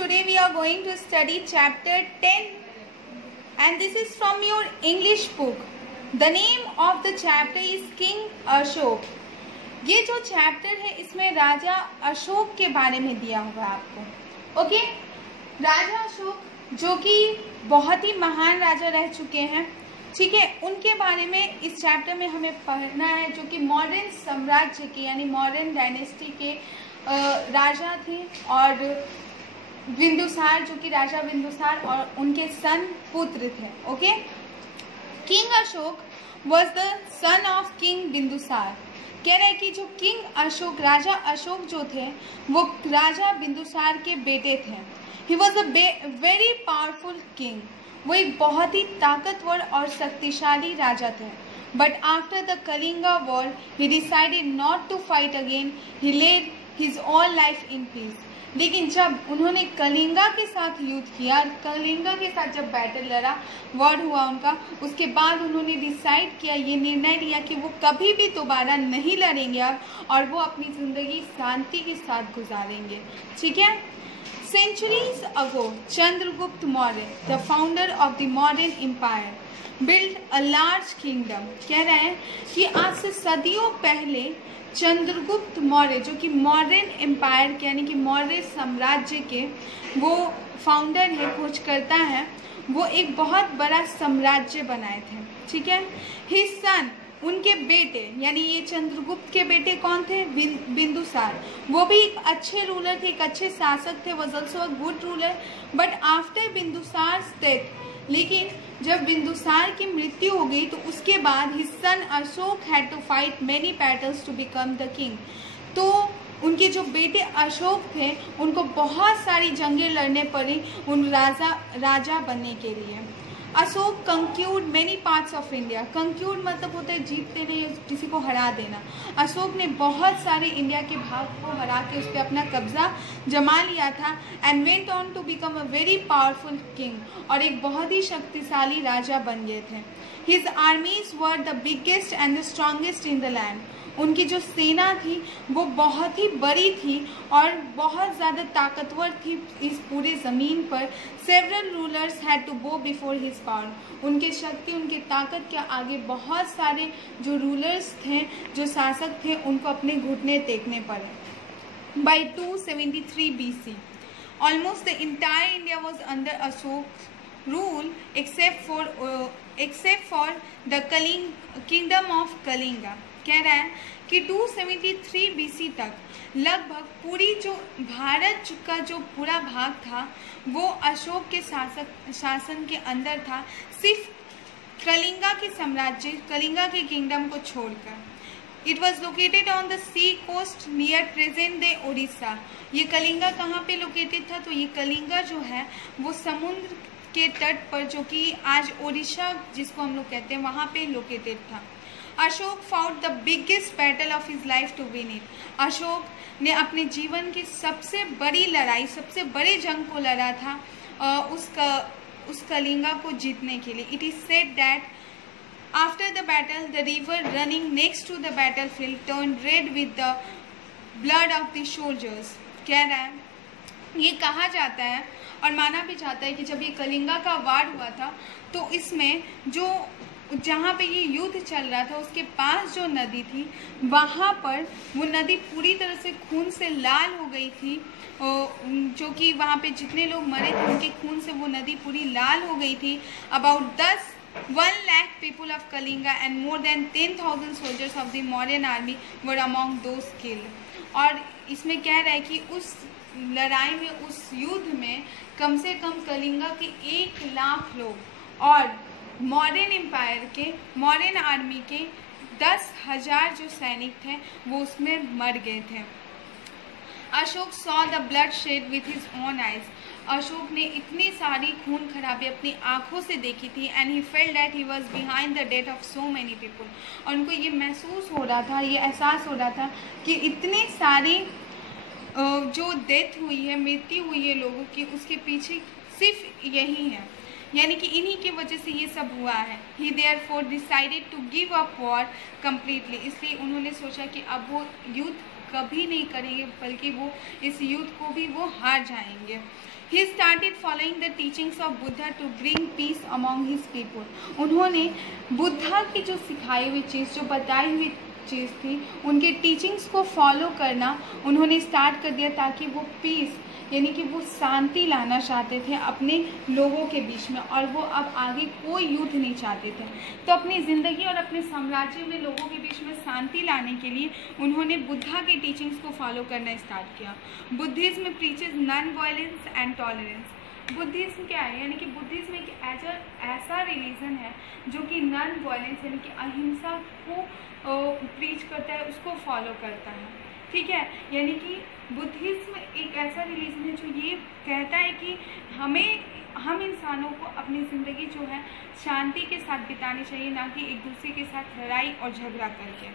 today we are going to study chapter 10 and this is from your English book. The name of the chapter is King Ashok. ये जो chapter है इसमें राजा अशोक के बारे में दिया होगा आपको. ओके, राजा अशोक जो कि बहुत ही महान राजा रह चुके हैं, ठीक है, उनके बारे में इस चैप्टर में हमें पढ़ना है, जो कि मॉडर्न साम्राज्य के यानी मॉडर्न डायनेस्टी के राजा थे. और बिंदुसार जो कि राजा बिंदुसार और उनके सन पुत्र थे. Okay, king Ashok was the son of king Bindusar. कह रहे हैं कि जो किंग अशोक राजा अशोक जो थे वो राजा बिंदुसार के बेटे थे. He was a very powerful king. वो एक बहुत ही ताकतवर और शक्तिशाली राजा थे. But after the Kalinga war he decided not to fight again. He led his all life in peace. लेकिन जब उन्होंने कलिंगा के साथ युद्ध किया, कलिंगा के साथ जब बैटल लड़ा, वॉर हुआ उनका, उसके बाद उन्होंने डिसाइड किया, ये निर्णय लिया कि वो कभी भी दोबारा नहीं लड़ेंगे अब, और वो अपनी ज़िंदगी शांति के साथ गुजारेंगे. ठीक है. Centuries ago, Chandragupta Maurya, the founder of the modern empire, built a large kingdom. कह रहे हैं कि आज से सदियों पहले चंद्रगुप्त मौर्य जो कि मॉडर्न एम्पायर के यानी कि मौर्य साम्राज्य के वो फाउंडर है, खोजकर्ता है, वो एक बहुत बड़ा साम्राज्य बनाए थे. ठीक है. हिज सन, उनके बेटे यानी ये चंद्रगुप्त के बेटे कौन थे? बिंदुसार. वो भी एक अच्छे रूलर थे, एक अच्छे शासक थे, was also a good ruler. But after Bindusar death, लेकिन जब बिंदुसार की मृत्यु हो गई तो उसके बाद his son Ashok had to fight many battles to become the king. तो उनके जो बेटे अशोक थे उनको बहुत सारी जंगें लड़ने पड़ी उन राजा बनने के लिए. Ashok conquered many parts of India. Conquered मतलब होता है जीत देना या किसी को हरा देना. अशोक ने बहुत सारे इंडिया के भाग को हरा के उस पर अपना कब्जा जमा लिया था. And went on to become a very powerful king. और एक बहुत ही शक्तिशाली राजा बन गए थे. His armies were the biggest and the strongest in the land. उनकी जो सेना थी वो बहुत ही बड़ी थी और बहुत ज़्यादा ताकतवर थी इस पूरे ज़मीन पर. Several rulers had to go before his power. उनके शक्ति, उनके ताकत के आगे बहुत सारे जो रूलर्स थे, जो शासक थे, उनको अपने घुटने टेकने पड़े. By 273 BC, almost the entire India was under Ashok rule except for the kingdom of Kalinga. कह रहा है कि 273 BC तक लगभग पूरी जो भारत का जो पूरा भाग था वो अशोक के शासन के अंदर था, सिर्फ कलिंगा के साम्राज्य, कलिंगा के किंगडम को छोड़कर. It was located on the sea coast near present day Odisha. ये कलिंगा कहाँ पे लोकेटेड था? तो ये कलिंगा जो है वो समुद्र के तट पर, जो कि आज ओडिशा जिसको हम लोग कहते हैं, वहाँ पे लोकेटेड था. Ashok fought the biggest battle of his life to win it. Ashok ने अपने जीवन की सबसे बड़ी लड़ाई, सबसे बड़े जंग को लड़ा था उस कलिंगा को जीतने के लिए. It is said that after the battle the river running next to the battle field turn red with the blood of the soldiers. कह रहा है, ये कहा जाता है और माना भी जाता है कि जब ये कलिंगा का वार हुआ था तो इसमें जो जहाँ पे ये युद्ध चल रहा था उसके पास जो नदी थी वहाँ पर वो नदी पूरी तरह से खून से लाल हो गई थी. जो कि वहाँ पे जितने लोग मरे थे उनके खून से वो नदी पूरी लाल हो गई थी. About 1 lakh people of Kalinga and more than 10,000 soldiers of the Mauryan army were among those killed. और इसमें कह रहा है कि उस लड़ाई में, उस युद्ध में कम से कम कलिंगा के 1 लाख लोग और मॉडर्न एम्पायर के, मॉडर्न आर्मी के 10,000 जो सैनिक थे वो उसमें मर गए थे. Ashok saw the blood shed with his own eyes. Ashok ने इतनी सारी खून खराबी अपनी आंखों से देखी थी. And he felt that he was behind the death of so many people. और उनको ये महसूस हो रहा था, ये एहसास हो रहा था कि इतने सारी जो डेथ हुई है, मृत्यु हुई है लोगों की, उसके पीछे सिर्फ यही है, यानी कि इन्हीं की वजह से ये सब हुआ है. He therefore decided to give up war completely. इसलिए उन्होंने सोचा कि अब वो युद्ध कभी नहीं करेंगे, बल्कि वो इस युद्ध को भी वो हार जाएंगे. He started following the teachings of Buddha to bring peace among his people. उन्होंने बुद्धा की जो सिखाई हुई चीज़, जो बताई हुई चीज़ थी, उनके टीचिंग्स को फॉलो करना उन्होंने स्टार्ट कर दिया ताकि वो पीस यानी कि वो शांति लाना चाहते थे अपने लोगों के बीच में, और वो अब आगे कोई युद्ध नहीं चाहते थे। तो अपनी ज़िंदगी और अपने साम्राज्य में लोगों के बीच में शांति लाने के लिए उन्होंने बुद्धा के टीचिंग्स को फॉलो करना स्टार्ट किया। Buddhism preaches non violence and tolerance. Buddhism क्या है? यानी कि बुद्धिज्म एक ऐसा रिलीजन है जो कि नॉन वायलेंस यानी कि अहिंसा को प्रीच करता है, उसको फॉलो करता है। ठीक है, यानी कि बुद्धिज्म एक ऐसा रिलीजन है जो ये कहता है कि हम इंसानों को अपनी ज़िंदगी जो है शांति के साथ बितानी चाहिए, ना कि एक दूसरे के साथ लड़ाई और झगड़ा करके।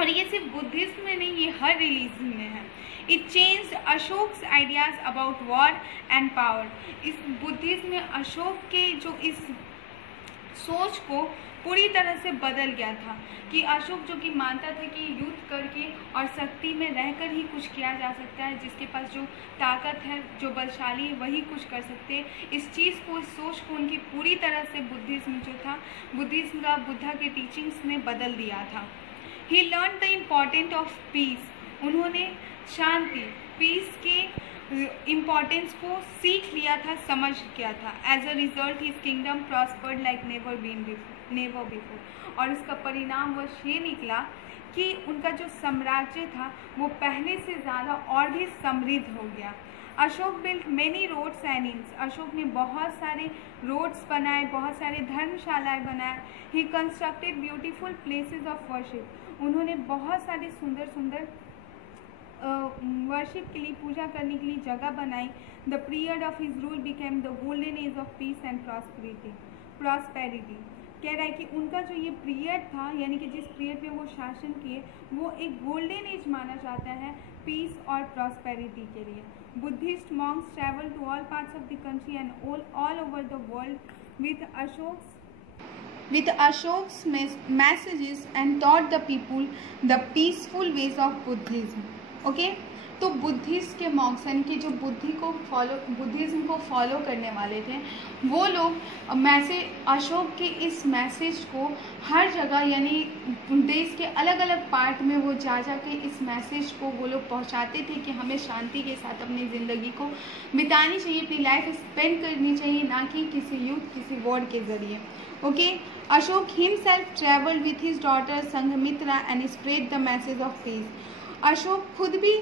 और ये सिर्फ बुद्धिज्म में नहीं, ये हर रिलीजन में है। It changed Ashok's ideas about war and power. इस बुद्धिज्म में अशोक के जो इस सोच को पूरी तरह से बदल गया था कि अशोक जो कि मानता था कि युद्ध करके और शक्ति में रहकर ही कुछ किया जा सकता है, जिसके पास जो ताकत है, जो बलशाली है, वही कुछ कर सकते हैं। इस चीज़ को, इस सोच को उनकी पूरी तरह से बुद्धिज्म जो था, बुद्धिज्म का बुद्धा के टीचिंग्स ने बदल दिया था। He learn the important of peace. उन्होंने शांति, पीस के इम्पॉर्टेंस को सीख लिया था, समझ गया था। As a result his kingdom prospered like never before. और इसका परिणाम वह ये निकला कि उनका जो साम्राज्य था वो पहले से ज़्यादा और भी समृद्ध हो गया। Ashok built many roads and inns. Ashok ने बहुत सारे रोड्स बनाए, बहुत सारे धर्मशालाएं बनाए। ही constructed beautiful places of worship. उन्होंने बहुत सारे सुंदर सुंदर वर्शिप के लिए, पूजा करने के लिए जगह बनाई। The period of his rule became the golden age of peace and prosperity. कह रहा है कि उनका जो ये पीरियड था, यानी कि जिस पीरियड में वो शासन किए, वो एक गोल्डन एज माना जाता है पीस और प्रॉस्पेरिटी के लिए। Buddhist monks travel to all parts of the country and all over the world with Ashok's messages and taught the people the peaceful ways of Buddhism. Okay? तो Buddhist के Monks यानी कि जो Buddhism को follow करने वाले थे, वो लोग अशोक के इस मैसेज को हर जगह यानी देश के अलग अलग पार्ट में वो जा के इस मैसेज को वो लोग पहुंचाते थे कि हमें शांति के साथ अपनी ज़िंदगी को बितानी चाहिए, अपनी लाइफ स्पेंड करनी चाहिए, ना कि किसी युद्ध, किसी वॉर के ज़रिए। Okay, Ashok himself travelled with his daughter Sanghamitra and spread the message of peace. Ashok खुद भी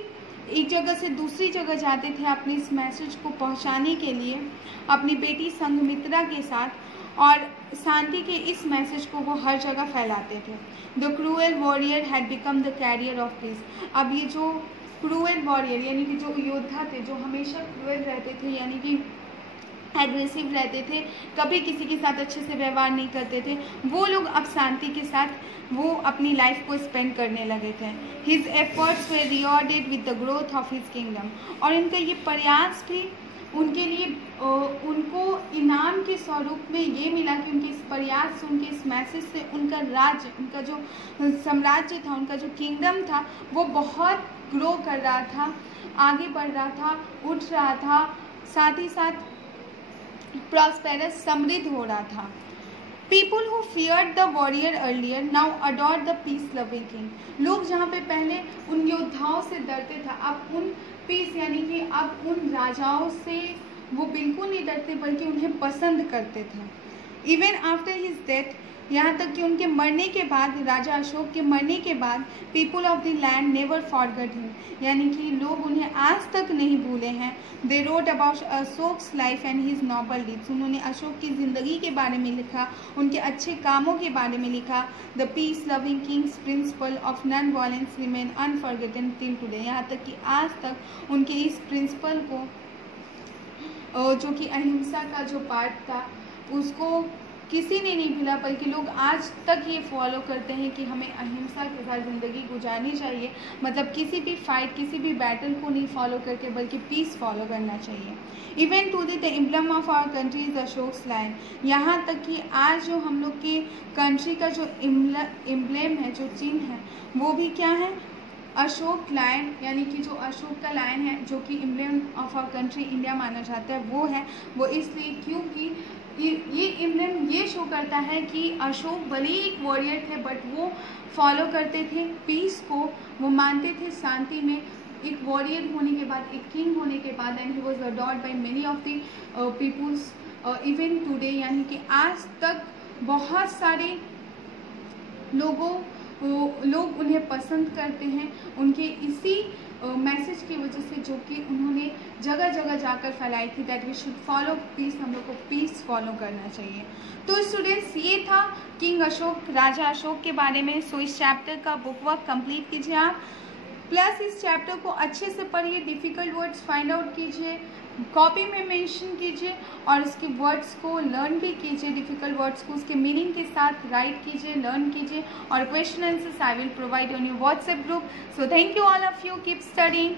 एक जगह से दूसरी जगह जाते थे अपने इस मैसेज को पहुंचाने के लिए अपनी बेटी संघमित्रा के साथ, और शांति के इस मैसेज को वो हर जगह फैलाते थे। The cruel warrior had become the carrier of peace. अब ये जो क्रूएल वॉरियर यानी कि जो योद्धा थे, जो हमेशा क्रूएल रहते थे यानी कि एग्रेसिव रहते थे, कभी किसी के साथ अच्छे से व्यवहार नहीं करते थे, वो लोग अब शांति के साथ वो अपनी लाइफ को स्पेंड करने लगे थे। His efforts way rewarded with the growth of his kingdom. और इनका ये प्रयास भी उनके लिए उनको इनाम के स्वरूप में ये मिला कि उनके इस प्रयास से, उनके इस मैसेज से उनका राज्य, उनका जो साम्राज्य था, उनका जो किंगडम था, वो बहुत ग्रो कर रहा था, आगे बढ़ रहा था, उठ रहा था, साथ ही साथ प्रॉस्पेरस, समृद्ध हो रहा था। People who feared the warrior earlier now adored the peace loving king. लोग जहाँ पे पहले उन योद्धाओं से डरते थे, अब उन पीस यानी कि अब उन राजाओं से वो बिल्कुल नहीं डरते, बल्कि उन्हें पसंद करते थे। इवन आफ्टर हिज डेथ, यहाँ तक कि उनके मरने के बाद, राजा अशोक के मरने के बाद, people of the land never forgot him, यानी कि लोग उन्हें आज तक नहीं भूले हैं। They wrote about Ashok's life and his noble deeds. उन्होंने अशोक की ज़िंदगी के बारे में लिखा, उनके अच्छे कामों के बारे में लिखा। The peace loving king's principle of non violence remain unforgotten till today. यहाँ तक कि आज तक उनके इस प्रिंसिपल को, जो कि अहिंसा का जो पार्ट था, उसको किसी ने नहीं भूला, बल्कि लोग आज तक ये फॉलो करते हैं कि हमें अहिंसा के साथ ज़िंदगी गुजारनी चाहिए। मतलब किसी भी फाइट, किसी भी बैटल को नहीं फॉलो करके, बल्कि पीस फॉलो करना चाहिए। Even to the emblem of our country is Ashok's lion. यहाँ तक कि आज जो हम लोग के कंट्री का जो एम्ब्लेम है, जो चिन्ह है, वो भी क्या है? अशोक लायन, यानी कि जो अशोक का लायन है जो कि emblem of our country India माना जाता है वो है, वो इसलिए क्योंकि ये एम्ब्लेम ये शो करता है कि अशोक भले ही एक वॉरियर थे बट वो फॉलो करते थे पीस को, वो मानते थे शांति में। एक वॉरियर होने के बाद, एक किंग होने के बाद, and he was adored by many of the peoples even today, यानी कि आज तक बहुत सारे लोग उन्हें पसंद करते हैं, उनके इसी मैसेज की वजह से जो कि उन्होंने जगह जगह जाकर फैलाई थी, that we should follow peace, हम लोग को पीस फॉलो करना चाहिए। तो स्टूडेंट्स ये था किंग अशोक, राजा अशोक के बारे में। सो इस चैप्टर का बुक वर्क कंप्लीट कीजिए आप, प्लस इस चैप्टर को अच्छे से पढ़िए, डिफ़िकल्ट वर्ड्स फाइंड आउट कीजिए, कॉपी में मेंशन कीजिए और उसके वर्ड्स को लर्न भी कीजिए, डिफ़िकल्ट वर्ड्स को उसके मीनिंग के साथ राइट कीजिए, लर्न कीजिए, और question answers I will provide on your WhatsApp group. So thank you all of you, keep studying.